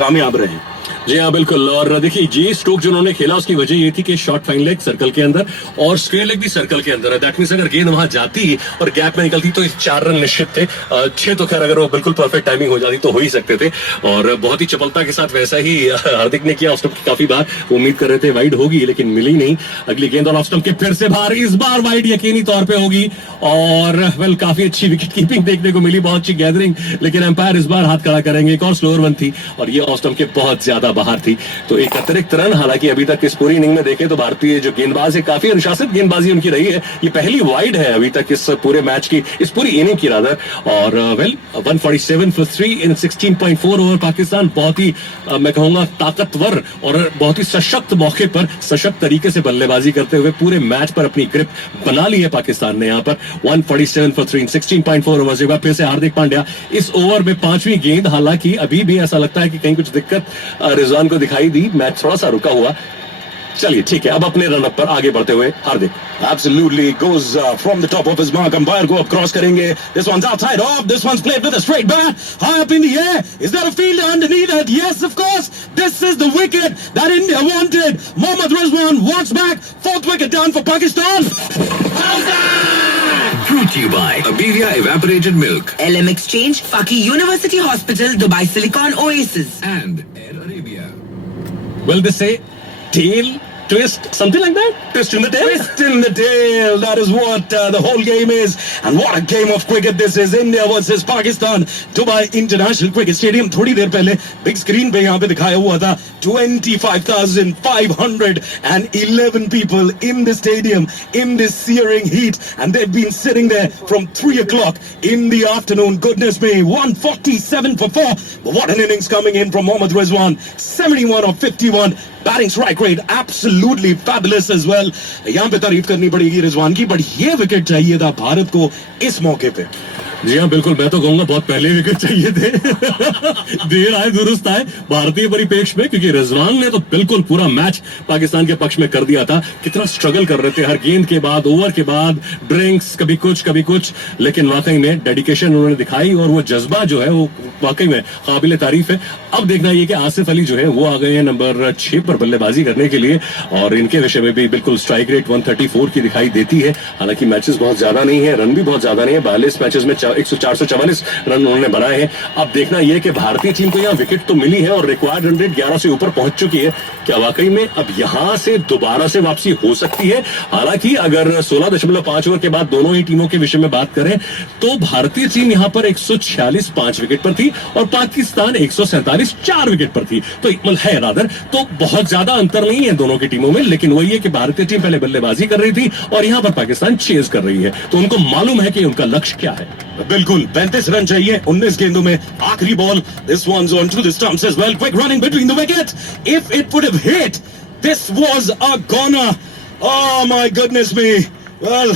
कामयाब रहे। जी हाँ बिल्कुल। और देखिए ये स्ट्रोक जो उन्होंने खेला उसकी वजह ये थी कि शॉर्ट फाइन लेग सर्कल के अंदर और स्क्वेयर लेग भी सर्कल के अंदर है। दैट मींस अगर गेंद वहां जाती और गैप में निकलती तो 4 रन निश्चित थे। 6 तो खैर अगर वो बिल्कुल परफेक्ट टाइमिंग हो जाती तो हो ही सकते थे। और बहुत ही चपलता के साथ वैसा ही हार्दिक ने किया। ऑफ स्टंप की काफी बार उम्मीद कर रहे थे वाइड होगी लेकिन मिली नहीं। अगली गेंद और ऑफ स्टंप के फिर से बाहर, इस बार वाइड यकीनी तौर पर होगी। और वेल काफी अच्छी विकेट कीपिंग देखने को मिली, बहुत अच्छी गैदरिंग, लेकिन एम्पायर इस बार हाथ खड़ा करेंगे। एक और स्लोअर वन थी और ये ऑफ स्टंप के बहुत ज्यादा बाहर थी। तो एक अतिरिक्त रन, हालांकि अभी तक इस पूरी इनिंग में देखें तो भारतीय जो गेंदबाज है काफी अनुशासित गेंदबाजी उनकी रही है। ये पहली वाइड है अभी तक इस पूरे मैच की, इस पूरी इनिंग की रादर। और well 147 for 3 in 16.4 over. Pakistan बहुत ही मैं कहूंगा ताकतवर और बहुत ही सशक्त मौके पर सशक्त तरीके से बल्लेबाजी करते हुए पूरे मैच पर अपनी ग्रिप बना ली है पाकिस्तान ने। यहाँ पर 147 for 3 इन 16.4 ओवर। एक बार फिर से हार्दिक पांड्या इस ओवर में 5वीं गेंद। हालांकि अभी भी ऐसा लगता है कि कहीं कुछ दिक्कत रिजवान को दिखाई दी, मैच थोड़ा सा रुका हुआ। चलिए ठीक है, अब अपने रन अप पर आगे बढ़ते हुए हार्दिक। Absolutely goes from the top of his mark. Umpire go up cross करेंगे. This one's outside off. This one's played with a straight bat. High up in the air. Is there a fielder underneath it? Yes, of course. This is the wicket that India wanted. Mohammad Rizwan walks back. 4th wicket down for Pakistan. Brought to you by Abelia Evaporated Milk. LM Exchange, Faki University Hospital, Dubai Silicon Oasis. And Air Arabia. Well, they say tail twist, something like that. Twist in the tail. Twist in the tail. That is what the whole game is. And what a game of cricket this is. India versus Pakistan. Dubai International Cricket Stadium. थोड़ी देर पहले big screen पे यहाँ पे दिखाया हुआ था 25,511 people in the stadium in this searing heat. And they've been sitting there from 3 o'clock in the afternoon. Goodness me. 147 for 4. But what an innings coming in from Mohammad Rizwan. 71 of 51. Batting strike rate absolutely fabulous as well. यहाँ पे तारीफ करनी पड़ेगी रिजवान की, but ये wicket चाहिए था भारत को इस मौके पे। जी हाँ बिल्कुल, मैं तो कहूंगा बहुत पहले विकेट चाहिए थे। देर आए दुरुस्त आए भारतीय परिपेक्ष में, क्योंकि रिजवान ने तो बिल्कुल पूरा मैच पाकिस्तान के पक्ष में कर दिया था। कितना स्ट्रगल कर रहे थे हर गेंद के बाद, ओवर के बाद, ड्रिंक्स, कभी कुछ, लेकिन वाकई में डेडिकेशन उन्होंने दिखाई और वो जज्बा जो है वो वाकई में काबिल तारीफ है। अब देखना ये कि आसिफ अली जो है वो आ गए हैं नंबर 6 पर बल्लेबाजी करने के लिए और इनके विषय में भी बिल्कुल स्ट्राइक रेट 134 की दिखाई देती है। हालांकि मैचेस बहुत ज्यादा नहीं है, रन भी बहुत ज्यादा नहीं है। 42 मैचेस में 444 रन उन्होंने बनाए हैं। अब देखना यह कि भारतीय टीम को यहाँ विकेट तो मिली है और रिक्वायर्ड रन रेट 11 से ऊपर पहुंच चुकी है। क्या वाकई में अब यहां से दोबारा से वापसी हो सकती है? हालांकि अगर 16.5 ओवर के बाद दोनों ही टीमों के विषय में बात करें तो भारतीय टीम यहां पर 146 5 विकेट पर थी और पाकिस्तान 147 4 विकेट पर थी। तो है रादर तो बहुत ज्यादा अंतर नहीं है दोनों की टीमों में, लेकिन वही है कि भारतीय टीम पहले बल्लेबाजी कर रही थी और यहां पर पाकिस्तान चेज कर रही है, तो उनको मालूम है कि उनका लक्ष्य क्या है। बिल्कुल 35 रन चाहिए 19 गेंदों में। आखिरी ball, this one's on to the stumps as well. Quick running between the wickets. If it would have hit, this was a goner. Oh my goodness me. Well,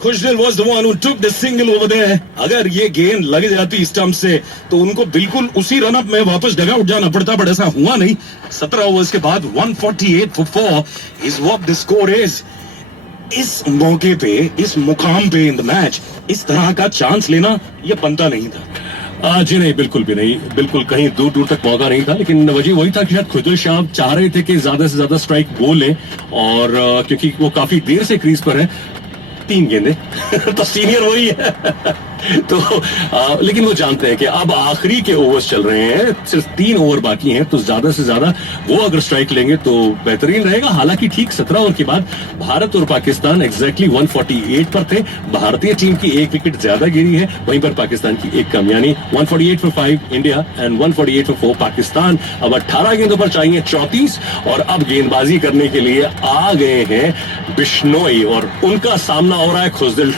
Khushdil was the one who took the single over there. अगर ये गेंद लग जाती stump से तो उनको बिल्कुल उसी रन अप में वापस डगआउट जाना पड़ता, बट ऐसा हुआ नहीं। 17 ओवर्स के बाद 148 for 4 is what the score is. इस मौके पे, इस मुकाम पे इन द मैच इस तरह का चांस लेना ये बनता नहीं था। जी नहीं, बिल्कुल भी नहीं, बिल्कुल कहीं दूर दूर तक मौका नहीं था। लेकिन वजह वही था कि शायद खुदिल शाह चाह रहे थे कि ज्यादा से ज्यादा स्ट्राइक बोलें और क्योंकि वो काफी देर से क्रीज पर है। 3 गेंदे तो सीनियर वही है। तो लेकिन वो जानते हैं कि अब आखिरी के ओवर्स चल रहे हैं, सिर्फ 3 ओवर बाकी हैं, तो ज्यादा से ज्यादा वो अगर स्ट्राइक लेंगे तो बेहतरीन रहेगा। हालांकि ठीक 17 ओवर के बाद भारत और पाकिस्तान एग्जैक्टली 148 पर थे। भारतीय टीम की 1 विकेट ज्यादा गिरी है, वहीं पर पाकिस्तान की 1 कम, यानी 148 for 5 India and 148 for 4 Pakistan. अब 18 गेंदों पर चाहिए 34 और अब गेंदबाजी करने के लिए आ गए हैं बिश्नोई और उनका सामना हो रहा है खुशदिल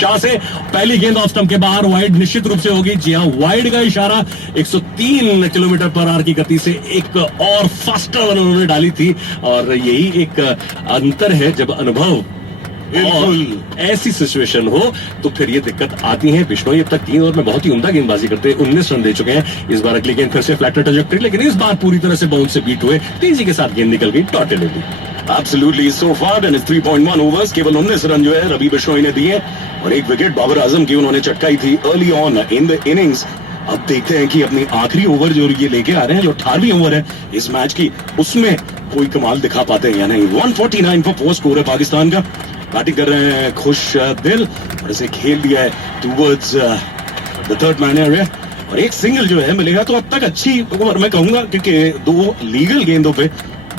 शाह से। पहली गेंद स्टंप के बाहर वाइड निश्चित रूप से होगी। जी हाँ, वाइड का इशारा। 103 किलोमीटर पर आवर की गति से एक और फास्टर रन उन्होंने डाली थी और यही एक अंतर है जब अनुभव और ऐसी सिचुएशन हो तो फिर ये दिक्कत आती है। बिश्नोई अब तक 3 ओवर में बहुत ही उम्दा गेंदबाजी करते हैं, 19 रन दे चुके हैं। इस बार अगली गेंद फिर से फ्लैटर ट्रैजेक्टरी, लेकिन इस बार पूरी तरह से बाउंस से बीट हुए, तेजी के साथ गेंद निकल गई टॉर्टेडोली। Absolutely, so far in his 3.1 overs केवल 19 रन जो है रवि बिश्नोई ने दिए और 1 विकेट बाबर आजम की उन्होंने चटकाई थी early on in the innings. अब देखते हैं कि अपनी आखिरी ओवर जो ये लेके आ रहे हैं, जो 18वीं ओवर है इस मैच की, उसमें कोई कमाल दिखा पाते हैं या नहीं। 149 पर 4 स्कोर है पाकिस्तान का। बैटिंग कर रहे हैं खुश दिल और इसे खेल दिया है towards the third man area और एक सिंगल जो है मिलेगा। तो अब तक अच्छी ओवर मैं कहूंगा, क्योंकि 2 लीगल गेंदों पे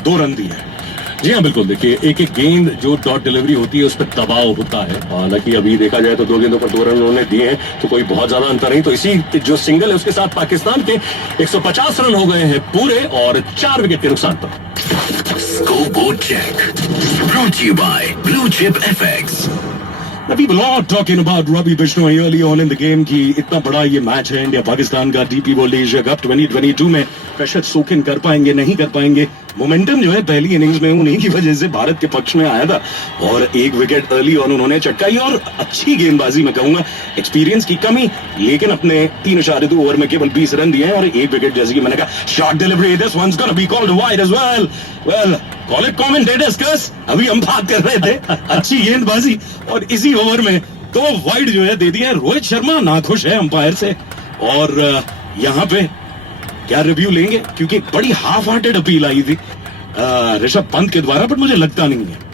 2 रन दिए हैं। जी हाँ, बिल्कुल। देखिए, एक एक गेंद जो डॉट डिलीवरी होती है उस पर दबाव होता है। हालांकि अभी देखा जाए तो 2 गेंदों पर 2 रन उन्होंने दिए हैं, तो कोई बहुत ज्यादा अंतर नहीं। तो इसी जो सिंगल है उसके साथ पाकिस्तान के 150 रन हो गए हैं पूरे और 4 विकेट के नुकसान पर। Scoreboard check. Brought to you by Blue Chip FX. Now people are talking about Ravi Bishnoi early on in the game कि इतना बड़ा ये मैच है इंडिया पाकिस्तान का डीपी वर्ल्ड एशिया कप 2022 में, प्रेशर सोक इन कर पाएंगे नहीं कर पाएंगे। मोमेंटम जो है पहली इनिंग्स में उन्हीं की वजह से भारत के पक्ष में आया था और 1 विकेट अर्ली ऑन उन्होंने चटकाई और अच्छी गेंदबाजी में कहूंगा, एक्सपीरियंस की कमी, लेकिन अपने 3.2 ओवर में केवल 20 रन दिए हैं और 1 विकेट। जैसे कि मैंने कहा, shot delivery, this one's gonna be called wide as well. Well, call it commentators cause, अभी हम बात कर रहे थे अच्छी गेंदबाजी और इसी ओवर में 2 वाइड जो है दे दिया। रोहित शर्मा नाखुश है अंपायर से और यहाँ पे क्या रिव्यू लेंगे, क्योंकि बड़ी हाफ हार्टेड अपील आई थी ऋषभ पंत के द्वारा, बट मुझे लगता नहीं है।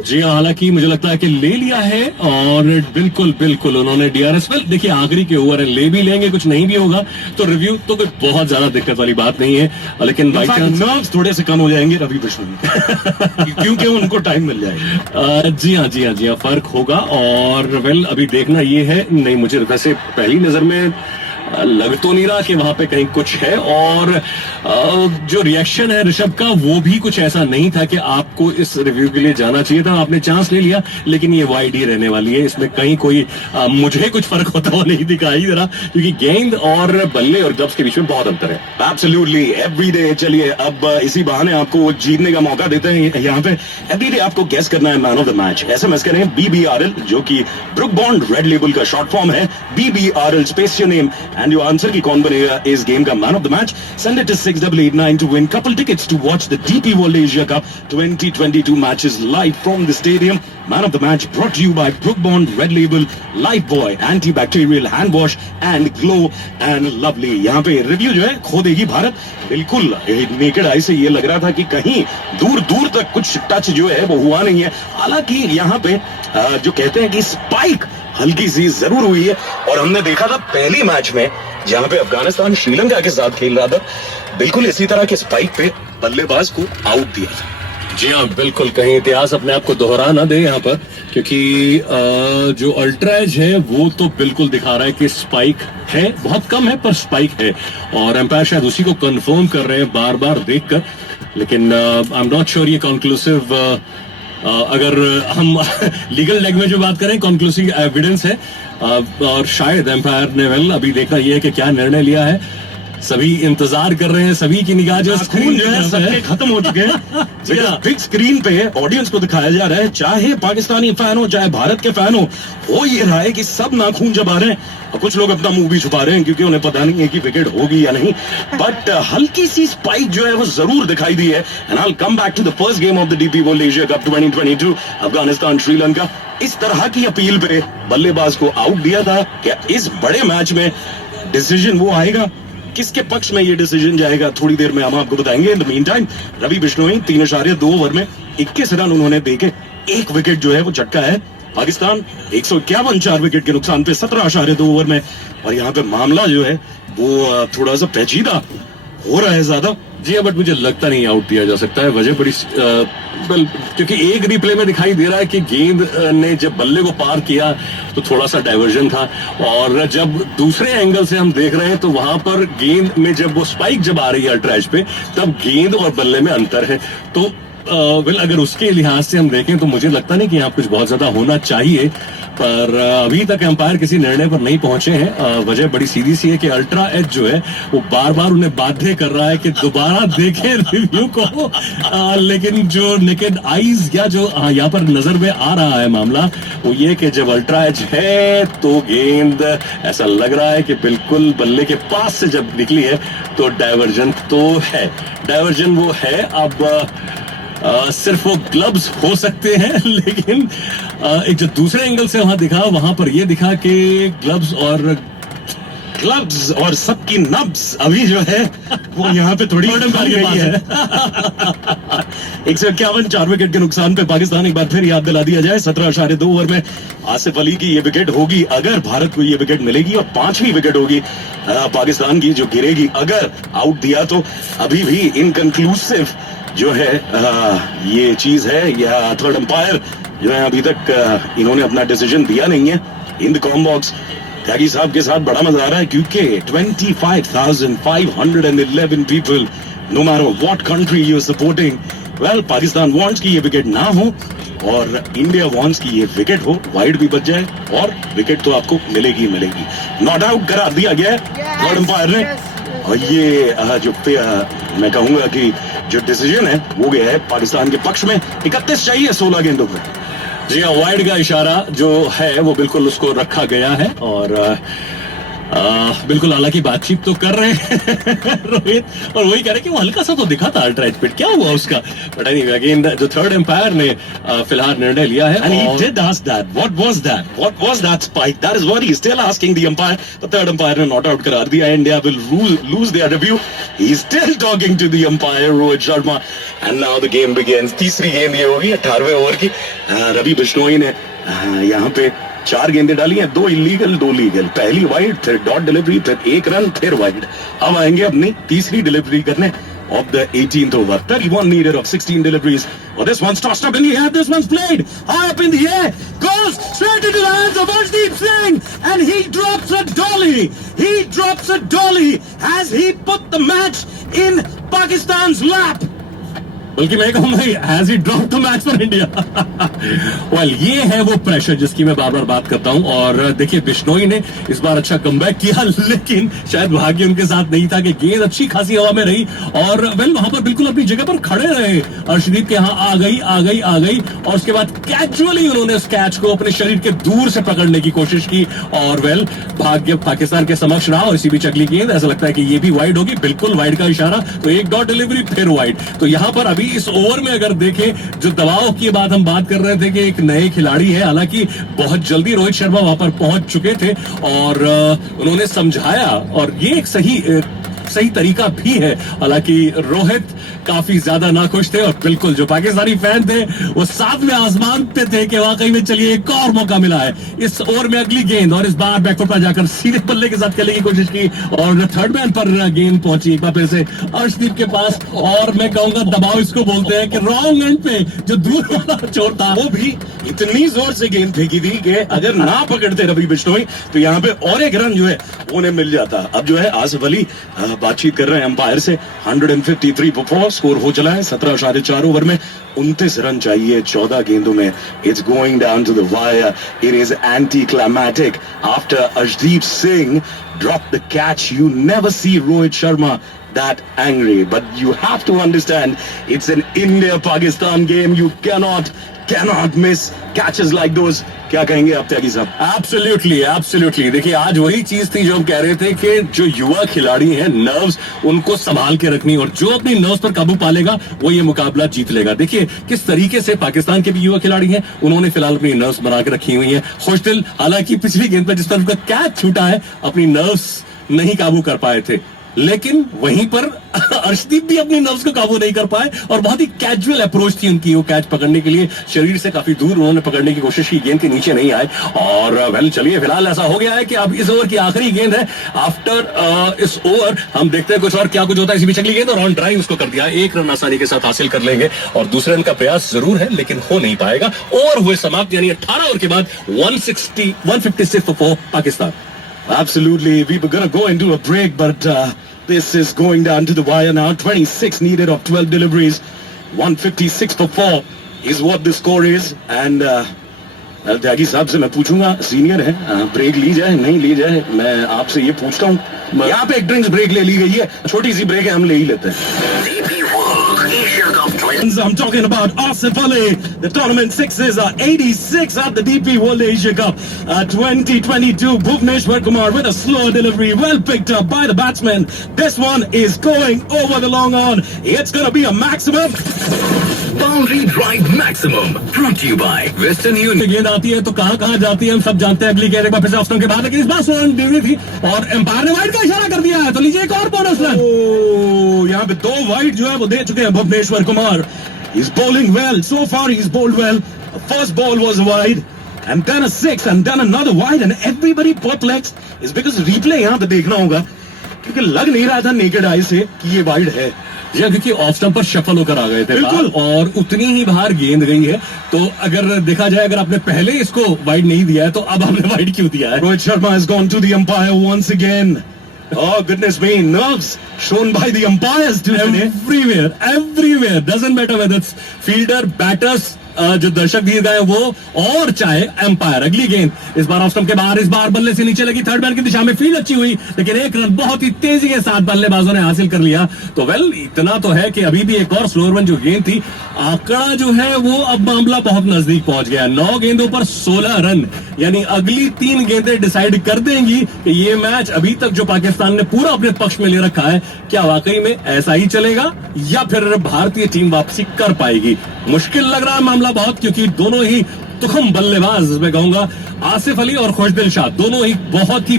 जी हाँ, हालांकि मुझे लगता है कि ले लिया है और बिल्कुल बिल्कुल उन्होंने डीआरएस। वेल देखिए, आखिरी के ओवर है, ले भी लेंगे, कुछ नहीं भी होगा तो रिव्यू तो कोई बहुत ज्यादा दिक्कत वाली बात नहीं है। लेकिन बाई चांस नर्व्स थोड़े से कम हो जाएंगे रवि बिश्नोई क्योंकि उनको टाइम मिल जाएगा। जी हाँ, फर्क होगा। और वेल अभी देखना ये है, नहीं मुझे वैसे पहली नजर में लग तो नहीं रहा कि वहां पे कहीं कुछ है और जो रिएक्शन है ऋषभ का वो भी कुछ ऐसा नहीं था कि आपको इस रिव्यू के लिए जाना चाहिए था। आपने चांस ले लिया, लेकिन ये वाइड ही रहने वाली है, इसमें कहीं कोई मुझे कुछ फर्क होता हुआ नहीं दिखाई दे रहा, क्योंकि गेंद और बल्ले और ग्लव्स के बीच में बहुत अंतर है। Absolutely everyday. चलिए अब इसी बहाने आपको जीतने का मौका देते हैं यहाँ पे। एवरीडे आपको गेस करना है man of the match. SMS करें BBRL, जो कि ब्रुक बॉन्ड रेड लेबल का शॉर्ट फॉर्म है, BBRL space your name and your answer की कौन बनेगा इस गेम का man of the match. Send it to 6889 to win couple tickets to watch the DP World Asia Cup 2022 matches live from the stadium. Man of the match brought to you by Brook Bond Red Label, Lifebuoy antibacterial hand wash and Glow and Lovely। यहाँ पे review जो है खो देगी भारत। बिल्कुल naked eye से ये लग रहा था कि कहीं दूर दूर तक कुछ टच जो है वो हुआ नहीं है। हालांकि यहाँ पे जो कहते हैं कि स्पाइक हल्की सी जरूर हुई है और हमने देखा था पहली मैच में जहां पे अफगानिस्तान श्रीलंका के साथ खेल रहा था, बिल्कुल इसी तरह के स्पाइक पे बल्लेबाज को आउट दिया था। जी हाँ, बिल्कुल कहीं इतिहास अपने आप को दोहरा ना दे यहाँ पर, क्योंकि जो अल्ट्रा एज है वो तो बिल्कुल दिखा रहा है कि स्पाइक है, बहुत कम है पर स्पाइक है और एम्पायर शायद उसी को कंफर्म कर रहे हैं बार बार देखकर। लेकिन आई एम नॉट श्योर ये कंक्लूसिव, अगर हम लीगल लैंग्वेज में बात करें, कंक्लूसिव एविडेंस है और शायद एम्पायर ने वेल अभी देखना यह है कि क्या निर्णय लिया है। सभी इंतजार कर रहे हैं, सभी की निगाह जो स्क्रीन जो है सबके खत्म हो चुके हैं। बिग स्क्रीन पे ऑडियंस को दिखाया जा रहा है, चाहे पाकिस्तानी फैन हो चाहे भारत के फैन हो ये रहा है कि सब नाखून जमा रहे हैं और कुछ लोग अपना मुंह भी छुपा रहे हैं क्योंकि उन्हें पता नहीं है कि विकेट होगी या नहीं। बट हल्की सी स्पाइक जो है वो जरूर दिखाई दी है। And I will come back to the first game of the DP World Asia Cup 2022, Afghanistan Sri Lanka. इस तरह की अपील पे बल्लेबाज को आउट दिया था। क्या इस बड़े मैच में डिसीजन वो आएगा, किसके पक्ष में ये डिसीजन जाएगा, थोड़ी देर में हम आपको बताएंगे। In the meantime Ravi Bishnoi 3.2 over में 21 रन उन्होंने देके 1 विकेट जो है वो चटका है। पाकिस्तान 151 4 विकेट के नुकसान पे 17.2 ओवर में। और यहाँ पे मामला जो है वो थोड़ा सा पेचीदा हो रहा है ज्यादा। जी हाँ, बट मुझे लगता नहीं आउट दिया जा सकता है। वजह बड़ी क्योंकि एक रिप्ले में दिखाई दे रहा है कि गेंद ने जब बल्ले को पार किया तो थोड़ा सा डाइवर्जन था और जब दूसरे एंगल से हम देख रहे हैं तो वहां पर गेंद में जब वो स्पाइक जब आ रही है ट्रैश पे, तब गेंद और बल्ले में अंतर है। तो अगर उसके लिहाज से हम देखें तो मुझे लगता नहीं कि यहाँ कुछ बहुत ज्यादा होना चाहिए, पर अभी तक एम्पायर किसी निर्णय पर नहीं पहुंचे हैं। वजह बड़ी सीधी सी है कि अल्ट्रा एज जो है वो बार बार उन्हें बाध्य कर रहा है कि दोबारा देखें रिव्यू को। लेकिन जो नेकेड आईज या जो यहाँ पर नजर में आ रहा है मामला वो ये कि जब अल्ट्रा एज है तो गेंद ऐसा लग रहा है कि बिल्कुल बल्ले के पास से जब निकली है तो डाइवर्जन तो है, डाइवर्जन वो है। अब सिर्फ वो ग्लव्स हो सकते हैं, लेकिन एक जो दूसरे एंगल से वहां दिखा, वहां पर ये दिखा कि ग्लव्स और क्लब्स और सबकी नब्स अभी जो है वो यहाँ पे थोड़ी थर्ड अंपायर के गई है। 151 4 विकेट के नुकसान पे पाकिस्तान एक बार फिर याद दिला दिया जाए 17.2 ओवर में आसिफ अली की ये विकेट होगी अगर भारत को ये विकेट मिलेगी और 5वीं विकेट होगी पाकिस्तान की जो गिरेगी अगर आउट दिया तो अभी भी इनकंक्लूसिव जो है ये चीज है या थर्ड अंपायर जो है अभी तक इन्होंने अपना डिसीजन दिया नहीं है इन द कॉम बॉक्स। त्यागी साहब के साथ बड़ा मजा आ रहा है क्योंकि 25,511 people no matter what country you are supporting well Pakistan wants कि ये विकेट ना हो और इंडिया वांट्स कि ये विकेट हो वाइड भी बच जाए और विकेट तो आपको मिलेगी मिलेगी। नॉट आउट करार दिया गया है थर्ड अंपायर ने और ये जो मैं कहूंगा कि जो डिसीजन है वो गया है पाकिस्तान के पक्ष में। 31 चाहिए 16 गेंदों में। जी हाँ, वाइड का इशारा जो है वो बिल्कुल उसको रखा गया है और बिल्कुल हालांकि बातचीत तो कर रहे हैं रोहित और वही कह रहे हैं कि वो हल्का सा तो दिखा था अल्ट्रा स्पीड क्या हुआ उसका बट एनीवे अगेन जो थर्ड एम्पायर ने फिलहाल निर्णय लिया है And he did ask that. What was that? What was that spike? That is what he's still asking the umpire. The third umpire ने not out करार दिया. India will lose their review. He's still talking to the umpire Rohit Sharma. And now the game begins. तीसरी गेंद ये होगी 18वें over की। रवि बिश्नोई ने यहाँ पे 4 गेंदें डाली हैं 2 इलीगल 2 लीगल। पहली वाइड फिर डॉट डिलीवरी फिर 1 रन फिर वाइड। अब आएंगे अपनी तीसरी डिलीवरी करने of the 18th over. 31 needed of 16 deliveries. Oh, this one's tossed up in the air. This one's played high up in the air. Goes straight into the hands of Arshdeep Singh. And he drops a dolly. He drops a dolly as he put the match in Pakistan's lap. बल्कि मैं कहूंगा has he drop the match for India. Well ये है वो pressure जिसकी मैं बार बार बात करता हूं और देखिए बिश्नोई ने इस बार अच्छा कमबैक किया लेकिन शायद भाग्य उनके साथ नहीं था कि गेंद अच्छी खासी हवा में रही और वेल वहां पर बिल्कुल अपनी जगह पर खड़े रहे। अर्शदीप के यहाँ आ गई और उसके बाद कैजुअली उन्होंने उस कैच को अपने शरीर के दूर से पकड़ने की कोशिश की और वेल भाग्य पाकिस्तान के समक्ष रहा और इसी बीच अगली गेंद ऐसा लगता है कि ये भी वाइड होगी बिल्कुल वाइड का इशारा तो 1 डॉट डिलीवरी फिर वाइड। तो यहाँ पर अभी इस ओवर में अगर देखें जो दबाव की बात हम बात कर रहे थे कि एक नए खिलाड़ी है हालांकि बहुत जल्दी रोहित शर्मा वहां पर पहुंच चुके थे और उन्होंने समझाया और ये एक सही तरीका भी है। हालांकि रोहित काफी ज्यादा नाखुश थे और बिल्कुल जो पाकिस्तानी फैन थे वो सातवें आसमान पे थे कि वाकई में चलिए एक और मौका मिला है। इस ओवर में अगली गेंद और इस बार बैकफुट पर जाकर सीधे बल्ले के साथ खेलने की कोशिश की और थर्ड मैन पर गेंद पहुंची एक बार फिर से अर्शदीप के पास और मैं कहूंगा दबाव इसको बोलते हैं कि रॉन्ग एंड पे जो दूर वाला चोर था वो भी इतनी जोर से गेंद फेंकी थी कि अगर ना पकड़ते रवि बिश्नोई तो यहाँ पे और एक रन जो है उन्हें मिल जाता। अब जो है आसिफ अली बातचीत कर रहे हैं अंपायर से 153 पर 4 स्कोर हो चला है 17.4 ओवर में 29 रन चाहिए 14 गेंदों में। It's going down to the wire it is anticlimactic after Arshdeep Singh drop the catch. You never see Rohit Sharma that angry but you have to understand it's an India-Pakistan game. You cannot miss catches like those. क्या कहेंगे आप त्यागी साहब? Absolutely देखिए आज वही चीज थी जो हम कह रहे थे कि जो युवा खिलाड़ी हैं नर्व्स उनको संभाल के रखनी और जो अपनी नर्व्स पर काबू पालेगा वो ये मुकाबला जीत लेगा। देखिए किस तरीके से पाकिस्तान के भी युवा खिलाड़ी हैं उन्होंने फिलहाल अपनी नर्व्स बना के रखी हुई हैं खुशदिल। हालांकि पिछली गेंद पर जिस तरह उनका कैच छूटा है अपनी नर्व्स नहीं काबू कर पाए थे लेकिन वहीं पर अर्शदीप भी अपनी नर्व्स को काबू नहीं कर पाए और बहुत ही कैजुअल अप्रोच थी उनकी वो कैच पकड़ने के लिए शरीर से काफी दूर उन्होंने पकड़ने की कोशिश की गेंद के नीचे नहीं आए और वेल चलिए फिलहाल ऐसा हो गया है कि अब इस ओवर की आखिरी गेंद है। आफ्टर इस ओवर हम देखते हैं कुछ कुछ होता है। इसी बीच अगली गेंद और ऑन ड्राइव उसको कर दिया 1 रन आसानी के साथ हासिल कर लेंगे और दूसरे रन का प्रयास जरूर है लेकिन हो नहीं पाएगा। ओवर हुए समाप्त यानी 18 ओवर के बाद 156 for 4 Pakistan. Absolutely. We were going to go into a break, but this is going down to the wire now. 26 needed of 12 deliveries. 156 for 4 is what the score is. And त्यागी साहब से मैं पूछूंगा, senior है, break ली जाए नहीं ली जाए, मैं आपसे ये पूछता हूँ। यहाँ पे एक ड्रिंक्स ब्रेक ले ली गई है, छोटी सी ब्रेक है, हम ले ही लेते हैं। I'm talking about Asif Ali. The tournament sixes are 86 at the DP World Asia Cup 2022. Bhuvneshwar Kumar with a slow delivery, well picked up by the batsman. This one is going over the long on. It's going to be a maximum Boundary Drive Maximum. Brought to you by Western Union. गेंद आती है तो कहां कहां जाती है हम सब जानते हैं। अगली गेंद एक बार फिर से ऑफ के बाद, लेकिन इस बार सोलन डिग्री थी और एम्पायर ने वाइड का इशारा कर दिया है, तो लीजिए एक और बोनस रन। यहाँ पे 2 वाइड जो है वो दे चुके हैं Bhuvneshwar Kumar. He's bowling well. So far he's bowled well. The first ball was wide and then a 6 and then another wide and everybody perplexed is because replay यहाँ पे देखना होगा क्योंकि लग नहीं रहा था नेकेड आई से कि ये वाइड है। जी क्योंकि ऑफ स्टंप पर शफल होकर आ गए थे बिल्कुल। और उतनी ही बाहर गेंद गई है, तो अगर देखा जाए अगर आपने पहले इसको वाइड नहीं दिया है तो अब आपने वाइड क्यों दिया है। Rohit Sharma has gone to the umpire once again. Oh goodness me, nerves shown by the umpires today. Everywhere doesn't matter whether it's fielder, batters, जो दर्शक भी गए वो और चाहे एम्पायर। अगली गेंद इस बार ऑफ स्टंप के बाहर, इस बार बल्ले से नीचे लगी, थर्ड मैन की दिशा में, फील्ड अच्छी हुई लेकिन एक रन बहुत ही तेजी के साथ बल्लेबाजों ने हासिल कर लिया। तो वेल इतना तो है कि अभी भी एक और स्लोअर वन जो गेंद थी, आंकड़ा जो है वो अब मामला बहुत नजदीक पहुंच गया। 9 गेंदों पर 16 रन, यानी अगली 3 गेंदें डिसाइड कर देंगी कि ये मैच अभी तक जो पाकिस्तान ने पूरा अपने पक्ष में ले रखा है, क्या वाकई में ऐसा ही चलेगा या फिर भारतीय टीम वापसी कर पाएगी। मुश्किल लग रहा है मामला बहुत, क्योंकि दोनों ही तुखम बल्लेबाज, मैं कहूंगा आसिफ अली और खुशदिल शाह, दोनों ही बहुत ही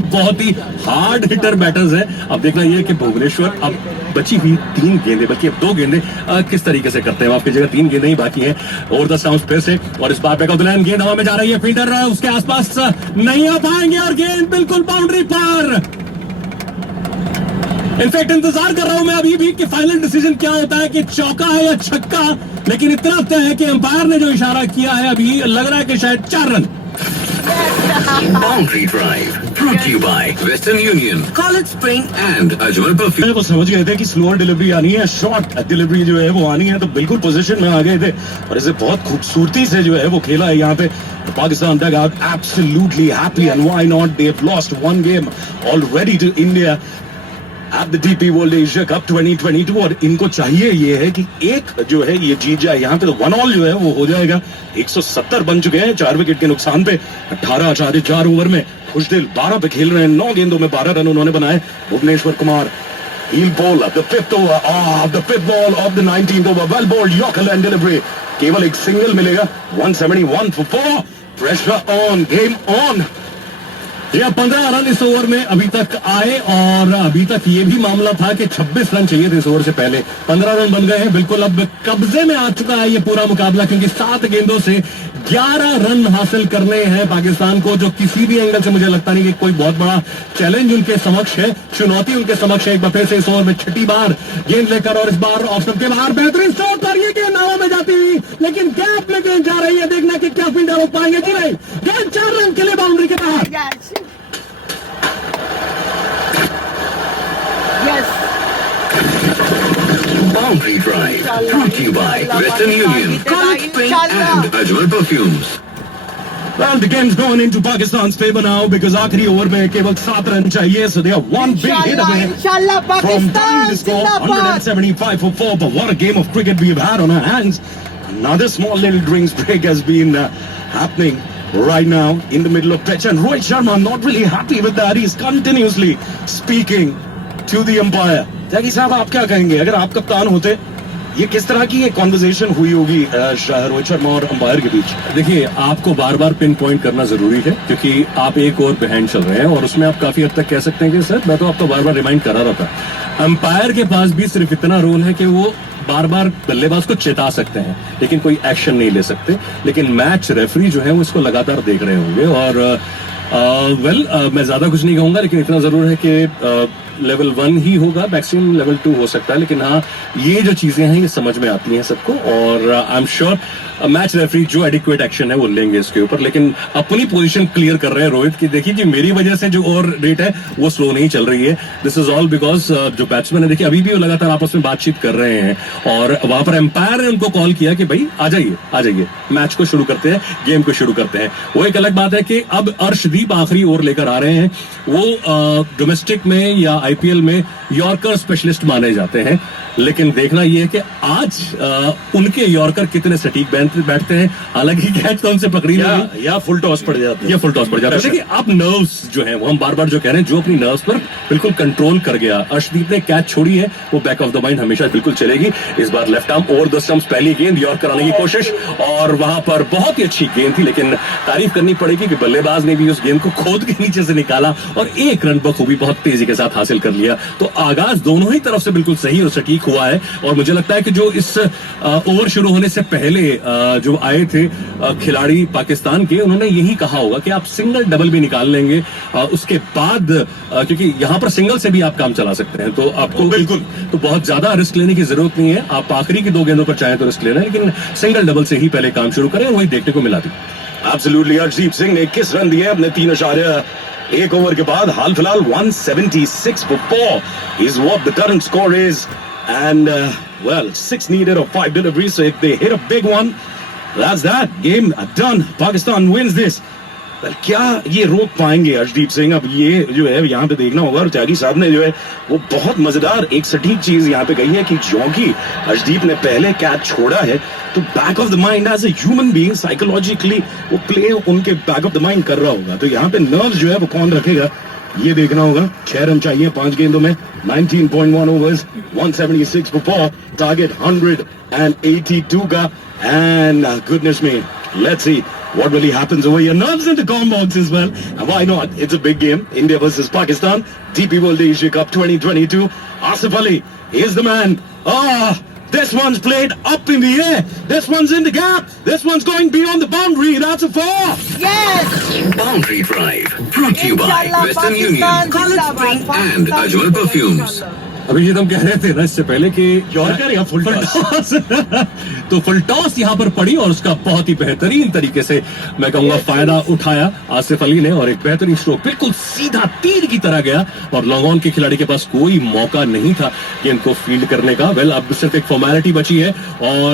हार्ड हिटर बैटर्स हैं। अब देखना यह है कि भुवनेश्वर अब बची हुई 3 गेंदें, बल्कि अब 2 गेंदें किस तरीके से करते हैं। आपकी जगह 3 गेंदें ही बाकी हैं। ओवर द स्टंप्स फिर से, और इस बार बैकऑफ गेंद हवा में जा रही है, फील्डर उसके आसपास नहीं आ पाएंगे और गेंद बिल्कुल बाउंड्री पर। इनफैक्ट इंतजार कर रहा हूं मैं अभी भी कि फाइनल डिसीजन क्या होता है, कि चौका है या छक्का, लेकिन इतना तय है कि एम्पायर ने जो इशारा किया है अभी लग रहा है कि शायद 4 run. Boundary Drive. Brought to you by Western Union. College Spring And Ajmal Perfume. वो समझ गए थे कि स्लोअर डिलीवरी आनी है, शॉर्ट डिलीवरी जो है वो आनी है, तो बिल्कुल पोजीशन में आ गए थे और इसे बहुत खूबसूरती से जो है वो खेला है यहाँ पे। Pakistan dugout absolutely happy and why not, they have lost 1 game already to India at the DP World Asia Cup 2022 और इनको चाहिए ये है कि एक जो है ये जीत जाए। यहाँ पे तो 1 ऑल जो है वो हो जाएगा। 170 बन चुके हैं 4 विकेट के नुकसान पे। 18/4 ओवर में खुशदिल 12 पे खेल रहे हैं, 9 गेंदों में 12 रन उन्होंने बनाए। Bhuvneshwar Kumar he'll bowl the 5th over the 5th ball of the 19th over, well bowled Yorker and delivery, केवल एक सिंगल मिलेगा। 171 for 4, pressure on, game on। या 15 रन इस ओवर में अभी तक आए और अभी तक ये भी मामला था कि 26 रन चाहिए थे इस ओवर से पहले। 15 रन बन गए हैं, बिल्कुल अब कब्जे में आ चुका है ये पूरा मुकाबला, क्योंकि 7 गेंदों से 11 रन हासिल करने हैं पाकिस्तान को, जो किसी भी एंगल से मुझे लगता नहीं कि कोई बहुत बड़ा चैलेंज उनके समक्ष है, चुनौती उनके समक्ष है। एक बार फिर से इस ओवर में 6ठी बार गेंद लेकर, और इस बार ऑफ स्टंप के बाहर बेहतरीन स्ट्रोक पर ये गेंद हवा में जाती हुई, लेकिन गैप में गेंद जा रही है। देखना कि क्या फील्डर रोक पाएंगे। जी नहीं, गेंद 4 रन के लिए बाउंड्री के बाहर। Boundary Drive. Brought to you by Western Union. College Spring And Ajmal Perfumes. Well, the game's gone into Pakistan's favor now because आखिरी ओवर में केवल 7 रन चाहिए, so they are one big hit away Inshallah, from tying Pakistan the score. Zindabad. 175 for 4, but what a game of cricket we've had on our hands. Another small little drinks break has been happening right now in the middle of pitch, and Rohit Sharma not really happy with that. He's continuously speaking to the umpire. जैकी साहब, आप क्या कहेंगे अगर आप कप्तान होते, ये किस तरह की ये कॉन्वर्सेशन हुई होगी रोहित शर्मा और अंपायर के बीच? देखिए, आपको बार बार पिन पॉइंट करना जरूरी है, क्योंकि आप एक ओवर पे हैंड चल रहे हैं और उसमें आप काफी हद तक कह सकते हैं कि सर मैं तो आपको बार बार रिमाइंड करा रहा था। अंपायर के पास भी सिर्फ इतना रोल है कि वो बार बार बल्लेबाज को चेता सकते हैं, लेकिन कोई एक्शन नहीं ले सकते। लेकिन मैच रेफरी जो है वो इसको लगातार देख रहे होंगे और मैं ज्यादा कुछ नहीं कहूंगा, लेकिन इतना जरूर है कि लेवल 1 ही होगा, मैक्सिमम लेवल 2 हो सकता है। लेकिन हाँ, ये जो चीजें हैं ये समझ में आती हैं सबको, और I am sure match referee जो एडिक्वेट एक्शन है वो लेंगे इसके ऊपर। लेकिन अपनी पोजीशन क्लियर कर रहे हैं रोहित की, देखिए कि मेरी वजह से जो ओवर रेट है वो स्लो नहीं चल रही है। दिस इज ऑल बिकॉज जो बैट्समैन है, देखिए अभी भी वो लगातार आपस में बातचीत कर रहे हैं, और वहां पर एम्पायर ने उनको कॉल किया कि भाई आ जाइए मैच को शुरू करते हैं, गेम को शुरू करते हैं। वो एक अलग बात है कि अब अर्शदीप आखिरी ओवर लेकर आ रहे हैं। वो डोमेस्टिक में या IPL में यॉर्कर स्पेशलिस्ट माने जाते हैं, लेकिन देखना यह है कि आज उनके यॉर्कर कितने सटीक बैठते हैं। हालांकि कैच तो उनसे पकड़ी नहीं, या फुल टॉस पड़ जाते हैं, ये फुल टॉस पड़ जाता है। देखिए आप नर्व्स जो है वो हम बार बार जो कह रहे हैं, जो अपनी नर्व्स पर बिल्कुल कंट्रोल कर गया। अर्शदीप ने कैच छोड़ी है, वो बैक ऑफ द माइंड हमेशा बिल्कुल चलेगी। इस बार left arm over the stumps, पहली गेंद यॉर्कर कराने की कोशिश, और वहां पर बहुत ही अच्छी गेंद थी, लेकिन तारीफ करनी पड़ेगी कि बल्लेबाज ने भी उस गेंद को खोद के नीचे से निकाला और एक रन बखूबी बहुत तेजी के साथ हासिल कर लिया। तो आगाज दोनों ही तरफ से बिल्कुल सही और सटीक हुआ है, और मुझे लगता है कि जो इस ओवर शुरू होने से पहले जो आए थे खिलाड़ी पाकिस्तान के, उन्होंने यही कहा होगा कि आप सिंगल डबल भी निकाल लेंगे, उसके बाद क्योंकि यहां पर सिंगल से भी आप काम चला सकते हैं, तो आपको बिल्कुल तो बहुत ज्यादा रिस्क लेने की जरूरत नहीं है। आप आखिरी की 2 गेंदों पर चाहें तो रिस्क लेना है, लेकिन सिंगल डबल से ही पहले काम शुरू करें, वही देखने को मिला थी। एब्सोल्युटली। अर्शदीप सिंह ने 21 रन दिए अपने 3.1 ओवर के बाद। हाल फिलहाल 176 for 4 is what the current score is, and well, 6 needed of 5 deliveries, so if they hit a big one, that's that, game done, Pakistan wins this। well, क्या ये रोक पाएंगे अर्शदीप सिंह? अब ये जो है यहाँ पे देखना होगा, और त्यागी साहब ने जो है वो बहुत मजेदार एक सटीक चीज यहाँ पे कही है कि क्योंकि अर्शदीप ने पहले कैच छोड़ा है, तो back of the mind as a human being psychologically वो प्ले उनके बैक ऑफ द माइंड कर रहा होगा। तो यहाँ पे नर्व्स जो है वो कौन रखेगा, ये देखना होगा। 6 रन चाहिए 5 गेंदों में, 19.1 ओवर्स, 176 for 4, टारगेट 182 का, and goodness me, let's see what really happens over here. Nerves in the com box as well, and why not? It's a big game, India versus Pakistan, DP World Asia Cup 2022. Asif Ali is the man. This one's played up in the air. This one's in the gap. This one's going beyond the boundary. That's a 4. Yes! Boundary Drive. Brought to you by Inshallah, Western Pakistan Union, College Zindabad, Spring and Ajmal Perfumes. अभी ये हम कह रहे थे ना इससे पहले कि यॉर्कर या फुल टॉस? तो फुल टॉस यहां पर पड़ी और उसका बहुत ही बेहतरीन तरीके से मैं कहूंगा फायदा उठाया आसिफ अली ने, और एक बेहतरीन स्ट्रोक बिल्कुल सीधा तीर की तरह गया, और लॉन्ग ऑन के खिलाड़ी के पास कोई मौका नहीं था गेंद को फील्ड करने का। वेल अब सिर्फ एक फॉर्मेलिटी बची है, और